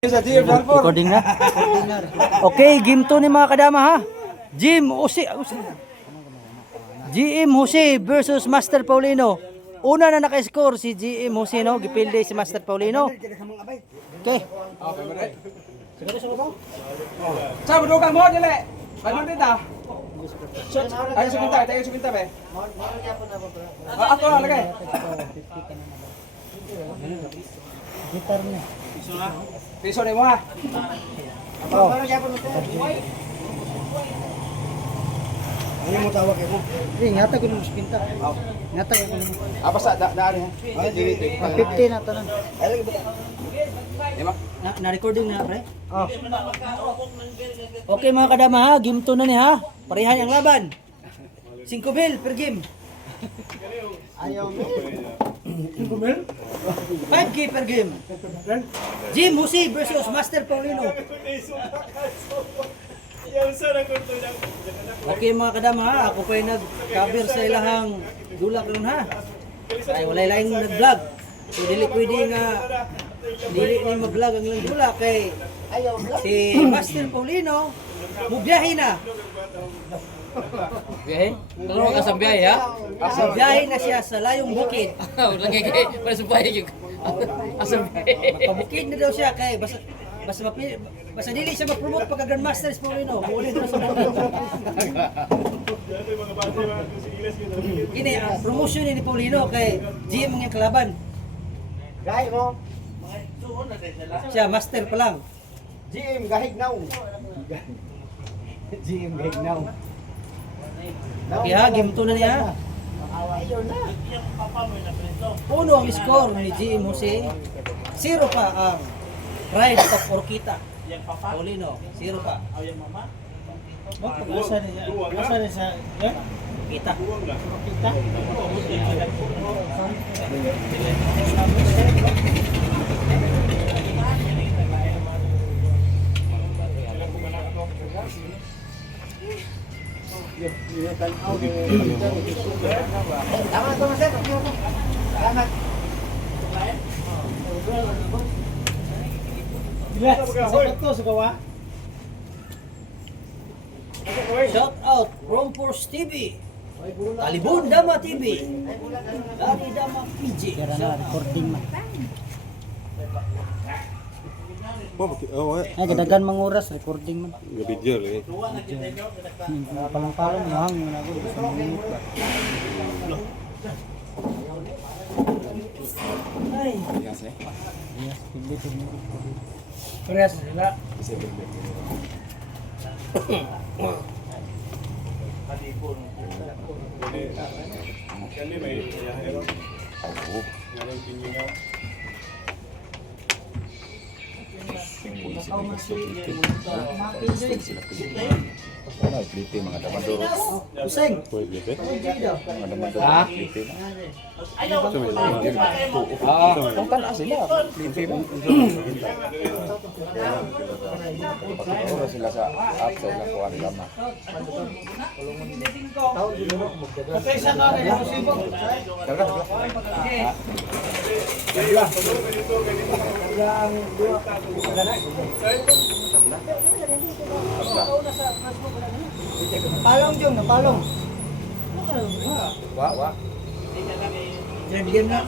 Recording na. Okay, game 2 ni mga kadama ha. GM Jose versus Master Paulino. Una na naka-score si GM Jose no, gipilde si Master Paulino. Okay. Sao mà càng mốt như này? Phải mang đến tao. Ayo sebentar, tayo sebentar be. Ako lang lagay. Gitar na. Piso ni mo ha. Ano mo tawag mo? Ngata ko ng spinta. Ngata ko ng. Apa sa daan ha? 50 na tanan. Lima. Na-recording na pre? Oh. Okay mga kadama ha, game 2 na ni ha. Parehan ang laban. 5,000 per game. Ayaw mo. 5K per game. GM Jose versus Master Paulino. Okay mga kadama ha, ako pa yung nag-cover sa ilahang dulak ron ha. Ay walay laing nag-vlog. So dili pwede nga dili ni mag-vlog ang ilang dulak kay si Master Paulino mubiyahe na. Biyahe? Kalau ka sa biyahe ha? Biyahe na siya sa layong bukid. Lagi kay para sa biyahe yung asa biyahe. Pabukid na daw siya kay basta dili siya mag-promote pagka Grandmaster si Paulino. Muli daw sa bukid. Kini ang promotion ni Paulino kay GM ang kalaban. Gahig mo. Siya master pa lang. GM gahig now. GM gahig now. Okay ha, game 2 na niya. Puno ang score ni GM Jose. 0 pa ang Pride of Orquita. Paulino, 0 pa. Asa ni sa Kita. Tama to sir. Salamat. Shout out from Force TV. Talibon Dama TV. Dari Dama PJ. Recording man. Ay, kadagan manguras recording man. Video lagi. Palang-palang lang ako sa minute ba. Ay. Yes, eh. Yes, hindi din. Press sila. Mga damador. Useng. Mga damador. Kung tanas sila. Pagkakura sila sa app sa ilang kuhan gama. Palong jong, palong. Wa. Diyan na.